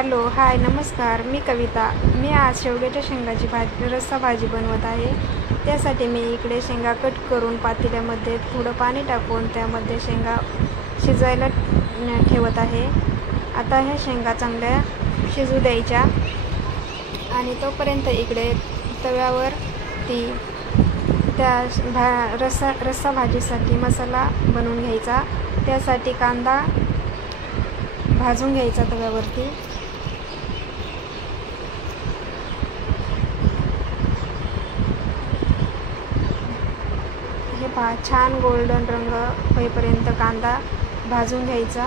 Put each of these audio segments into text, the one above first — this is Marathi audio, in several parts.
हॅलो हाय नमस्कार, मी कविता. मी आज शेवग्याच्या शेंगाची रस्सा भाजी बनवत आहे. त्यासाठी मी इकडे शेंगा कट करून पातेल्यामध्ये थोडं पाणी टाकून त्यामध्ये शेंगा शिजायला ठेवत आहे. आता ह्या शेंगा चांगल्या शिजू द्यायच्या आणि तोपर्यंत इकडे तव्यावर त्या रस्सा भाजीसाठी मसाला बनवून घ्यायचा. त्यासाठी कांदा भाजून घ्यायचा तव्यावरती. हे पहा, छान गोल्डन रंग होईपर्यंत कांदा भाजून घ्यायचा.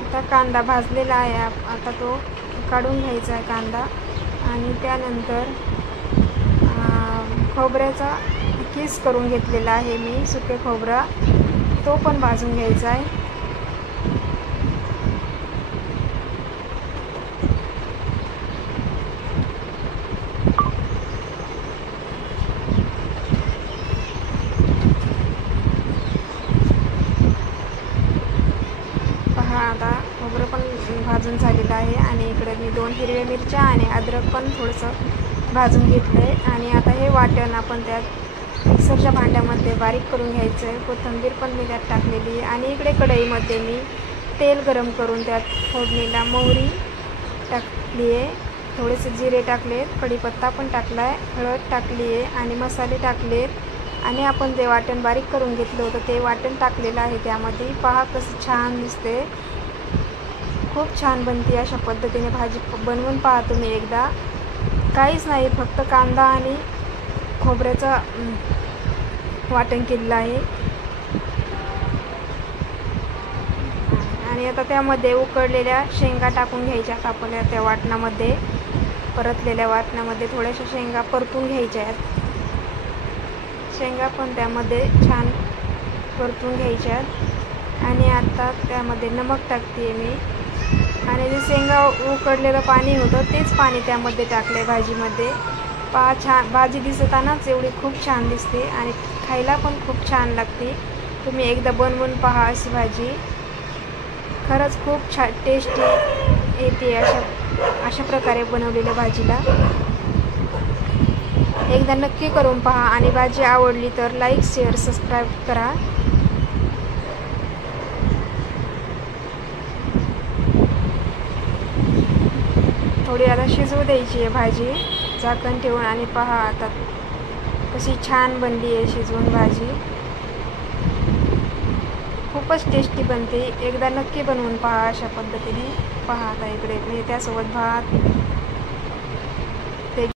आता कांदा भाजलेला आहे, आता तो काढून घ्यायचा आहे कांदा. आणि त्यानंतर खोबऱ्याचा किस करून घेतलेला आहे मी, सुके खोबरा, तो पण भाजून घ्यायचा आहे. पहा, आता खोबरं पण भाजून झालेलं आहे आणि इकडे मी 2 हिरव्या मिरच्या आणि अद्रक पण थोडंसं भाजून घेतलं आहे. आणि आता हे वाटण आपण त्यात मिक्सरच्या भांड्यामध्ये बारीक करून घ्यायचं आहे. कोथिंबीर पण मी त्यात टाकलेली आहे. आणि इकडे कढईमध्ये मी तेल गरम करून त्यात फोडणीला मोहरी टाकली आहे, थोडेसे जिरे टाकलेत, कढीपत्ता पण टाकला आहे, हळद टाकली आहे आणि मसाले टाकलेत. आणि आपण जे वाटण बारीक करून घेतलं होतं ते वाटण टाकलेलं आहे त्यामध्ये. पहा कसं छान दिसते, खूप छान बनते. अशा पद्धतीने भाजी बनवून पहा तुम्ही एकदा. काहीच नाही, फक्त कांदा आणि खोबऱ्याचं वाटण केलेलं आहे. आणि आता त्यामध्ये उकडलेल्या शेंगा टाकून घ्यायच्या आपल्या त्या वाटणामध्ये. परतलेल्या वाटणामध्ये थोड्याशा शेंगा परतून घ्यायच्या आहेत. शेंगा पण त्यामध्ये छान परतून घ्यायच्या. आणि आता त्यामध्ये नमक टाकते मी. आणि जे शेंगा उकडलेलं पाणी होतं तेच पाणी त्यामध्ये टाकलं आहे भाजीमध्ये. पहा, छान भाजी दिसतानाच एवढी खूप छान दिसते आणि खायला पण खूप छान लागते. तुम्ही एकदा बनवून पहा अशी भाजी, खरंच खूप छान टेस्टी येते अशा प्रकारे बनवलेल्या भाजीला. एकदा नक्की करून पहा आणि भाजी आवडली तर लाईक, शेअर, सबस्क्राईब करा. थोडी आता शिजवू द्यायची आहे भाजी झाकण ठेवून. आणि पहा आता कशी छान बनली आहे शिजवून भाजी. खूपच टेस्टी बनते, एकदा नक्की बनवून पहा अशा पद्धतीने. पहा आता इकडे मी त्यासोबत भात